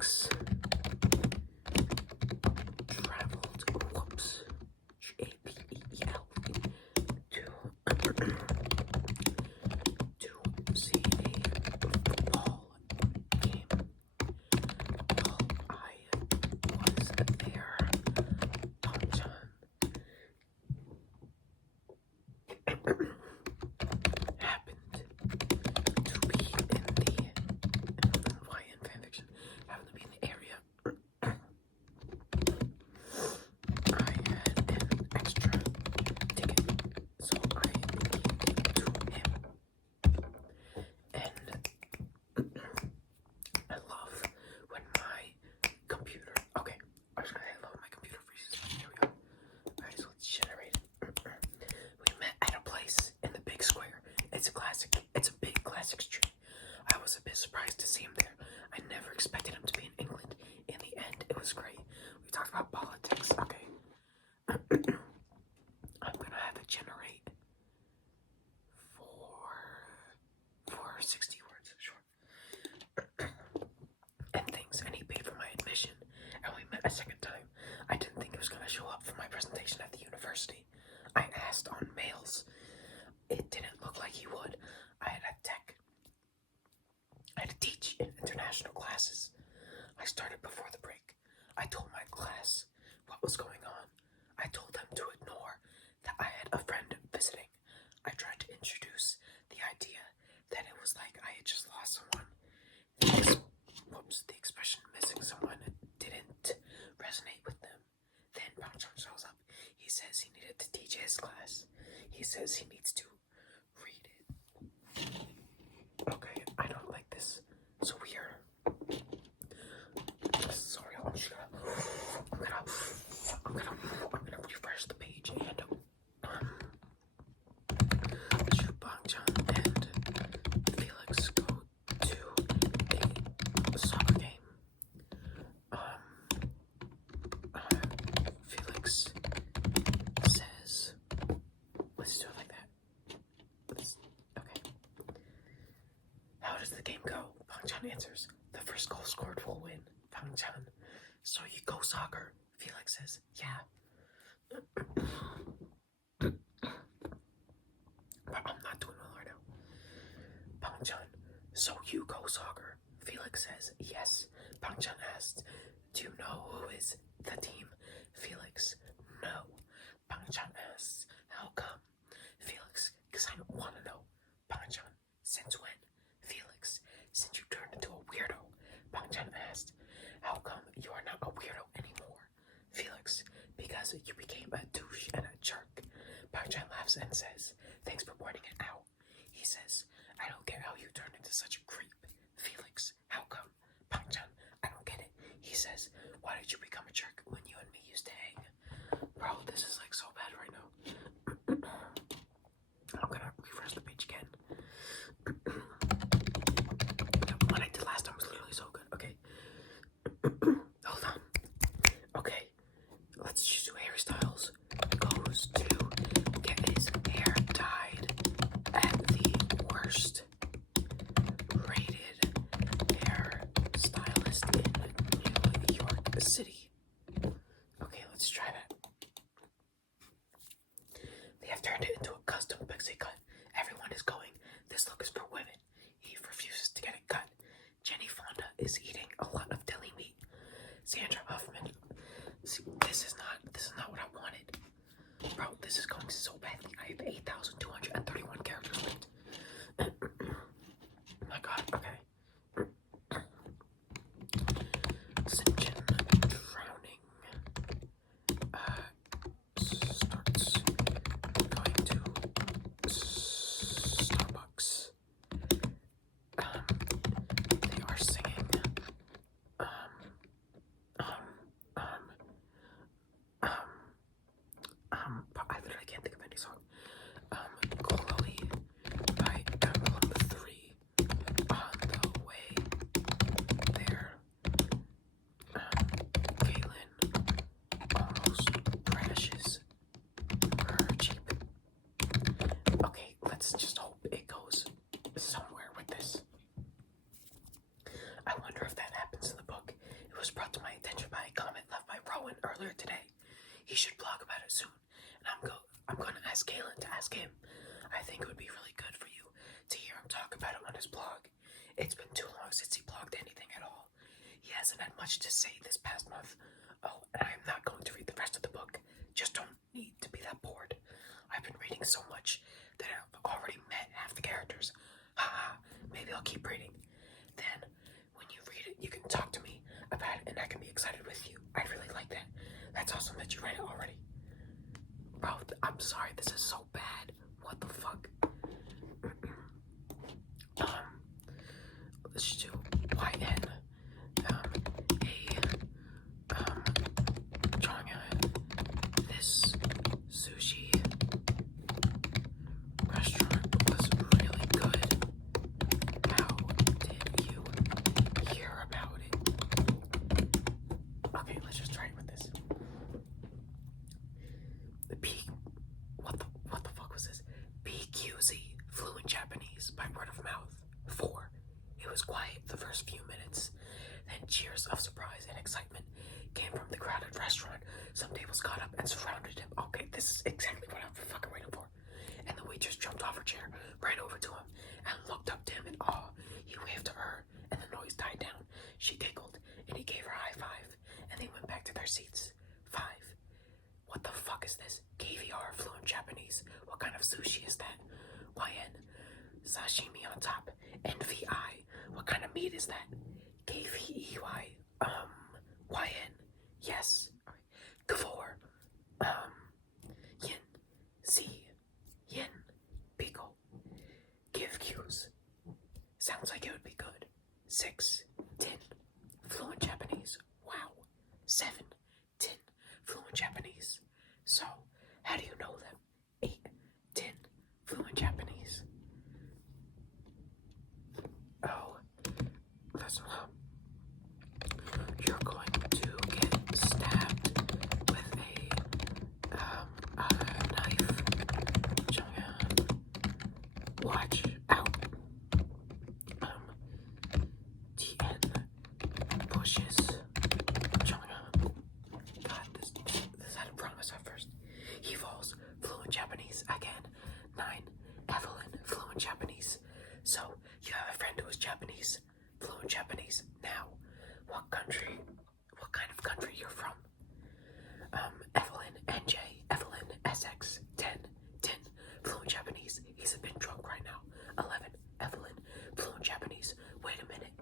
Felix traveled, whoops, Apel, to see a football game. While I was there, Pangchan happened to be in the YN fanfiction, happened to be in the area. I had an extra ticket, so I gave it to him. And I love when my computer, okay, I was gonna say I love when my computer freezes. Here we go. Alright, so let's generate it. We met at a place in the big square. It's a big classic street. I was a bit surprised to see him there. I never expected him to be in England. In the end, it was great. We talked about politics. Okay. I'm gonna have it generate for 60 words, sure. And things, and he paid for my admission, and we met a second time. I didn't think he was gonna show up for my presentation at the university. I asked on mails. It didn't look like he would. I had to teach in international classes. I started before the break. I told my class what was going on. I told them to ignore that I had a friend visiting. I tried to introduce the idea that it was like I had just lost someone. The expression missing someone didn't resonate with them. Then Pangchan shows up. He says he needed to teach his class. He says he needs to read it. Okay, I don't like this. So weird. Sorry, I'm gonna refresh the page and Pangchan and Felix go to a soccer game. Felix says, let's do it like that. Okay. How does the game go? Pangchan answers, the first goal scored will win. Pangchan, so you go soccer? Felix says, yeah. But I'm not doing well right now. Pangchan, so you go soccer? Felix says, yes. Pangchan asks, do you know who is the team? Felix, no. Pangchan asks, how come? Felix, because I don't want to know. Pangchan, since when? Felix, since you turned into a weirdo. Pangchan asked, how come you are not a weirdo anymore? Felix, because you became a douche and a jerk. Pangchan laughs and says, thanks for pointing it out. He says, I don't get how you turned into such a creep. Felix, how come? Pangchan, I don't get it. He says, why did you become a jerk when you and me used to hang? Bro, this is like so bad right now. I'm gonna refresh the page again. What I did last time was literally so good. Okay. Hold on. Okay. Let's just do hairstyles. Goes to get his hair dyed at the worst rated hair stylist in New York City. Okay, let's try that. They have turned it into a custom pixie cut. Everyone is going, this look is for women. He refuses to get it cut. Jenny Fonda is eating a lot of deli meat. Sandra Huffman. See, this is not what I wanted. Bro, this is going so badly. I have 8,231 characters left. Oh my god, okay. Sinjin drowning starts going to Starbucks. They are singing I literally can't think of any song. Gold ask Galen to ask him. I think it would be really good for you to hear him talk about it on his blog. It's been too long since he blogged anything at all. He hasn't had much to say this past month. Oh, and I am not going to read the rest of the book. Just don't need to be that bored. I've been reading so much that I've already met half the characters. Haha, maybe I'll keep reading. Then, when you read it, you can talk to me about it and I can be excited with you. I'd really like that. That's awesome that you read it already. Bro, I'm sorry, this is so bad. What the fuck? Let's do YN. Drawing this sushi restaurant was really good. How did you hear about it? Okay, let's just try it with this. The P. What the fuck was this? PQZ fluent Japanese by word of mouth. 4. It was quiet the first few minutes. Then cheers of surprise and excitement came from the crowded restaurant. Some tables got up and surrounded him. Okay, this is exactly what I'm fucking waiting for. And the waitress jumped off her chair, ran over to him, and looked up to him in awe. He waved to her, and the noise died down. She giggled, and he gave her a high five, and they went back to their seats. 5. What the fuck is this? KVR fluent Japanese. What kind of sushi is that? YN. Sashimi on top. NVI. What kind of meat is that? KVEY. YN. Yes. Gavor. Yin. C. Yin. Pico. Give cues. Sounds like it would be good. 6. Tin. Fluent Japanese. Wow. 7. Tin. Fluent Japanese. So, how do you know them? 8. Tin. Fluent Japanese. Oh, that's not. You're going to get stabbed with a knife. Watch out. TN pushes. God, this had a promise at first. He falls. Fluent Japanese again. 9. Evelyn. Fluent Japanese. So, you have a friend who is Japanese. Fluent Japanese. Now, what kind of country you're from? Evelyn, NJ, Evelyn, SX, 10, fluent Japanese. He's a bit drunk right now. 11, Evelyn, fluent Japanese. Wait a minute.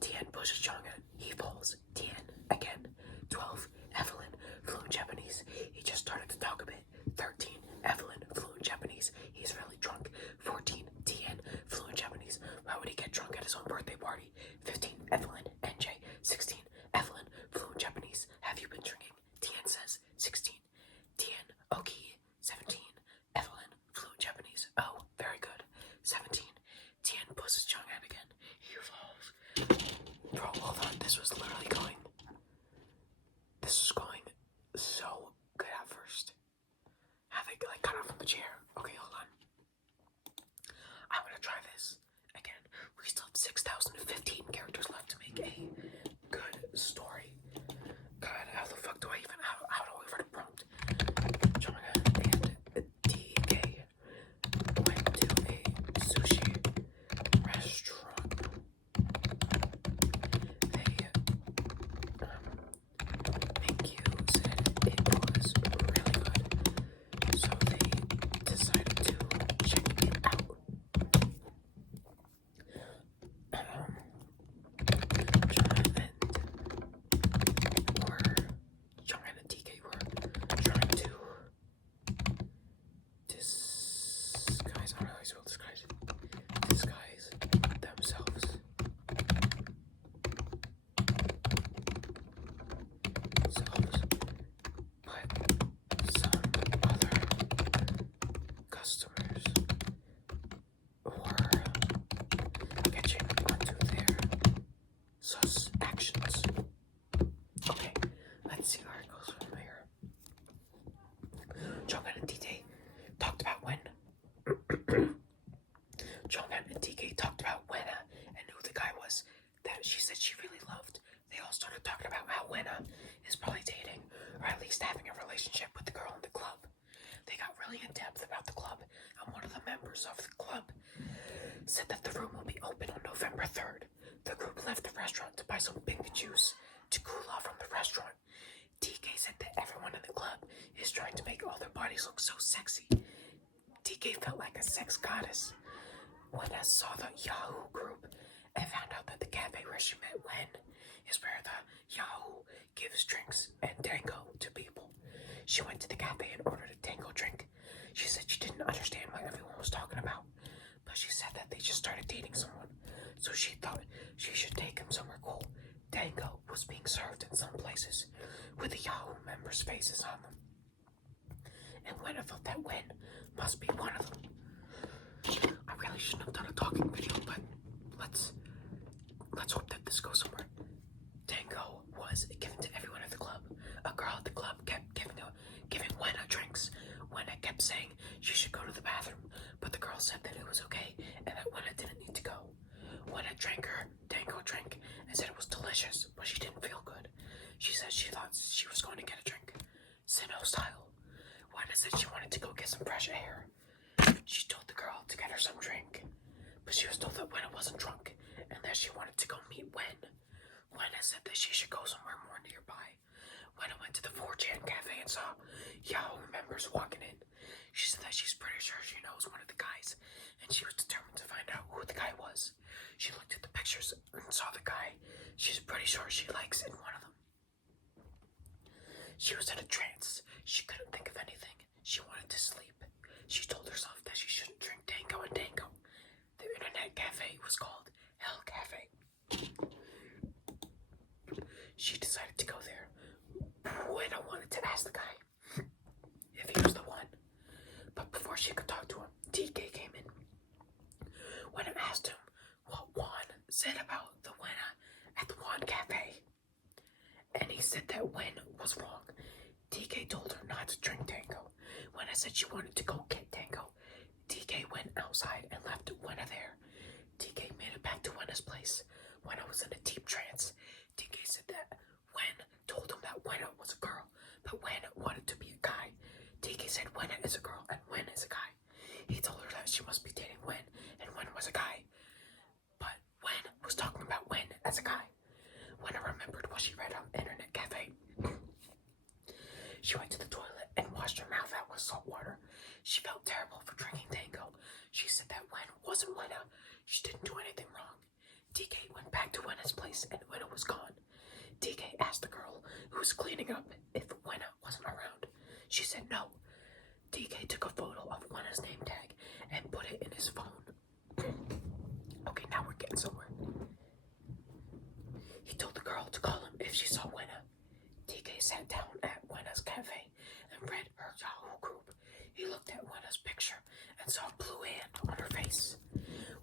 Tien pushes Chang'an. He falls. Tien, again. 12, Evelyn, fluent Japanese. He just started to talk a bit. 13, Evelyn, fluent Japanese. He's really drunk. 14, Tien, fluent Japanese. Why would he get drunk at his own birthday party? 15, Evelyn, NJ. 16, Evelyn, fluent Japanese. Have you been drinking? Tien says. 16, Tien, Oki. 17, Evelyn, fluent Japanese. Oh, very good. 17, Tien pushes Chang'an again. He falls. Bro, hold on. This was literally going. This was going so good at first. Have it like cut off from the chair. Okay, hold on. I'm gonna try this again. We still have 6,015 characters left to make a good story. God, how the fuck do I even how do I even prompt? Chang'an and DK went to a sushi restaurant. They Thank you said it was really good, so they decided to check it out. John and DK were trying to disguise, I don't know how you spell disguise themselves. But some other customers were catching onto their sus actions. Okay, let's see where it goes from here. Chang'an and DK talked about when Chang'an and DK talked about Wenna and who the guy was that she said she really loved. They all started talking about how Wenna is probably dating, or at least having a relationship with the girl in the club. They got really in depth about the members of the club said that the room will be open on November 3rd. The group left the restaurant to buy some pink juice to cool off from the restaurant. TK said that everyone in the club is trying to make all their bodies look so sexy. TK felt like a sex goddess. When I saw the Yahoo group and found out that the cafe where she met Wen is where the Yahoo gives drinks and tango to people. She went to the cafe and ordered a tango drink. She said she didn't understand what everyone was talking about, but she said that they just started dating someone, so she thought she should take him somewhere cool. Tango was being served in some places with the Yahoo members' faces on them, and Wen thought that Wen must be one of them. I really shouldn't have done a talking video, but let's hope that this goes somewhere. Tango was given to everyone at the club. A girl at the club kept giving Wena drinks. Wena kept saying she should go to the bathroom, but the girl said that it was okay and that Wena didn't need to go. Wena drank her Tango drink and said it was delicious, but she didn't feel good. She said she thought she was going to get a drink, Sinnoh style. Wena said she wanted to go get some fresh air. She told the girl to get her some drink, but she was told that Wena wasn't drunk and that she wanted to go meet Wen. Wena said that she should go somewhere more nearby. Wena went to the 4chan cafe and saw Yahoo members walking in. She said that she's pretty sure she knows one of the guys, and she was determined to find out who the guy was. She looked at the pictures and saw the guy she's pretty sure she likes in one of them. She was in a trance. She couldn't think of anything. She wanted to sleep. She told herself that she shouldn't drink Tango and Tango. The internet cafe was called Hell Cafe. She decided to go there. Wena wanted to ask the guy if he was the one, but before she could talk to him, TK came in. Wena asked him what Juan said about the Wena at the Juan Cafe, and he said that Wen was wrong. TK told her not to drink Tango. Wena said she wanted to go get Tango. TK went outside and left Wena there. TK made it back to Wena's place. Wena was in a deep trance. TK said that Wen told him that Wena was a girl, but Wen wanted to be a guy. TK said Wena is a girl and Wen is a guy. He told her that she must be dating Wen and Wen was a guy, but Wen was talking about Wen as a guy. Wena remembered what she read on Internet Cafe. She went to the toilet and washed her mouth out with salt water. She felt terrible for drinking Tango. She said that Wen wasn't Wena. She didn't do anything wrong. TK went back to Wena's place and Wena was gone. TK asked the girl who was cleaning up if Wena wasn't around. She said no. TK took a photo of Wena's name tag and put it in his phone. Okay, now we're getting somewhere. He told the girl to call him if she saw Wena. TK sat down at Wena's cafe and read her Yahoo group. He looked at Wena's picture and saw a blue hand on her face.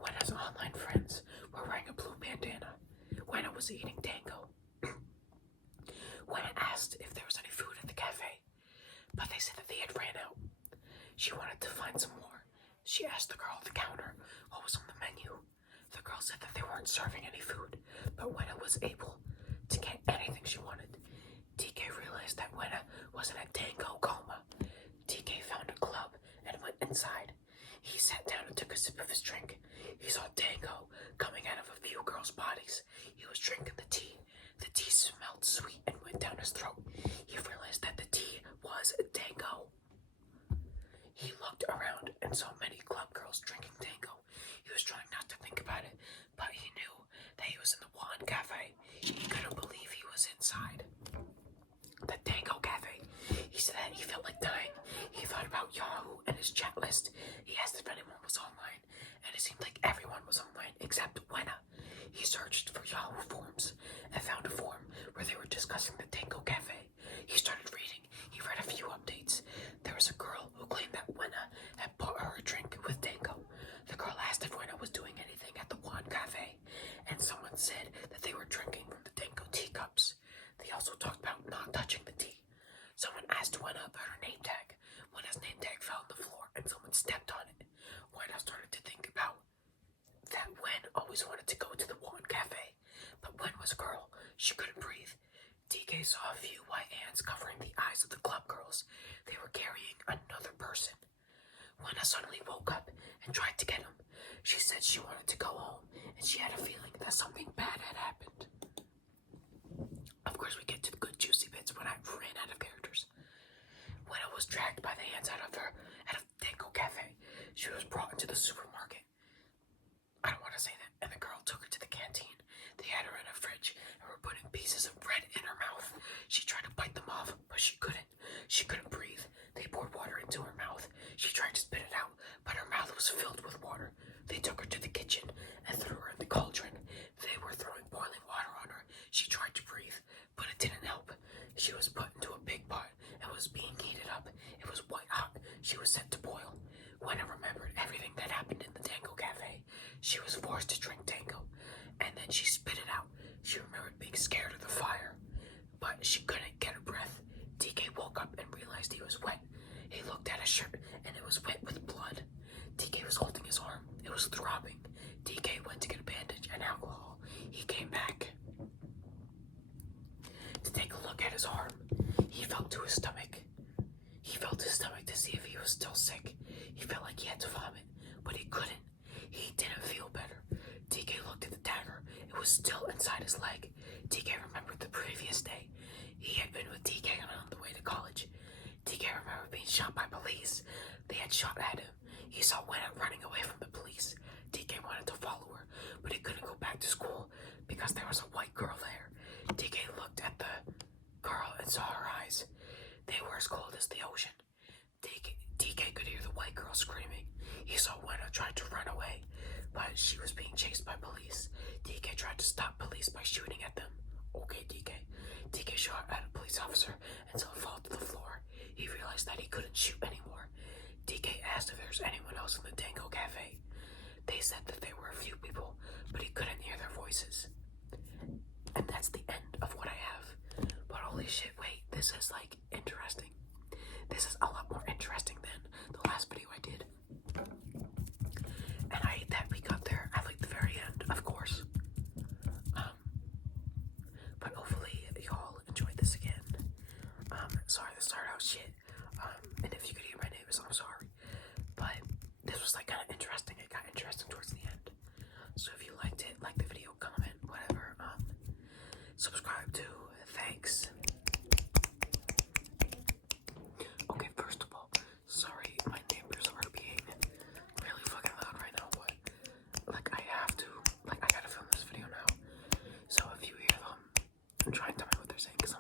Wena's online friends were wearing a blue bandana. Wena was eating Tango. Wena asked if there was any food at the cafe, but they said that they had ran out. She wanted to find some more. She asked the girl at the counter what was on the menu. The girl said that they weren't serving any food, but Wena was able to get anything she wanted. TK realized that Wena was in a Tango coma. TK found a club and went inside. He sat down and took a sip of his drink. He saw Tango coming out of a few girls' bodies. He was drinking the tea. The tea smelled sweet and went down his throat. He realized that the tea was Tango. He looked around and saw many club girls drinking Tango. He was trying not to think about it, but he knew that he was in the Juan Cafe. He couldn't believe he was inside the Tango Cafe. He said that he felt like dying. He thought about Yahoo and his chat list. He asked if anyone was online, and it seemed like everyone was online except Wena. He searched for Yahoo forums and found a forum where they were discussing the Tango Cafe. He started reading. He read a few updates. There was a girl who claimed that Wena had bought her a drink with Tango. The girl asked if Wena was doing anything at the Juan Cafe, and someone said that they were drinking from the Tango teacups. They also talked about not touching the tea. Someone asked Wena about her name tag. Wena's name tag fell on the floor and someone stepped on it. Wena started to think about that Wen always wanted to go to the Juan Cafe, but Wen was a girl. She couldn't breathe. TK saw a few white hands covering the eyes of the club girls. They were carrying another person. Lena suddenly woke up and tried to get him. She said she wanted to go home, and she had a feeling that something bad had happened. Of course, we get to the good juicy bits when I ran out of characters. Lena was dragged by the hands out of Dango Cafe. She was brought into the supermarket. I don't want to say that. And the girl took her to the canteen. They had her in a fridge and were putting pieces of bread in her mouth. She tried to bite them off, but she couldn't. She couldn't breathe. They poured water into her mouth. She tried to spit it out, but her mouth was filled with water. They took her to the kitchen and threw her in the cauldron. They were throwing boiling water on her. She tried to breathe, but it didn't help. She was put into a big pot and was being heated up. It was white hot. She was set to boil. When I remembered everything that happened in the Dango Cafe, she was forced to drink Dango, and then she spit it out. She remembered being scared of the fire, but she couldn't get her breath. DK woke up and realized he was wet. He looked at his shirt, and it was wet with blood. DK was holding his arm. It was throbbing. DK went to get a bandage and alcohol. He came back to take a look at his arm. He felt to his stomach. He felt his stomach to see if he was still sick. He felt like he had to vomit, but he couldn't. He didn't feel better. DK looked at the dagger. It was still inside his leg. DK remembered the previous day. He had been with DK on the way to college. DK remembered being shot by police. They had shot at him. He saw Lena running away from the police. DK wanted to follow her, but he couldn't go back to school because there was a white girl there. DK looked at the girl and saw her eyes. They were as cold as the ocean. DK could hear the white girl screaming. He saw Lena try to run away, but she was being chased by police. DK tried to stop police by shooting at them. Okay, DK. DK shot at a police officer until he fell to the floor. He realized that he couldn't shoot anymore. DK asked if there was anyone else in the Dango Cafe. They said that there were a few people, but he couldn't hear their voices. And that's the end of what I have. But holy shit, wait, this is like interesting. This is a lot more interesting than the last video I did. And I hate that we got there at like the very end, of course. But hopefully y'all enjoyed this again. Sorry to start out shit. And if you could hear my neighbors, I'm sorry. But this was like kind of interesting. It got interesting towards the end. So if you liked it, like the video, comment, whatever. Subscribe too. Thanks. Okay, first of all, sorry my neighbors are being really fucking loud right now, but like I gotta film this video now. So if you hear them, try and tell me what they're saying, because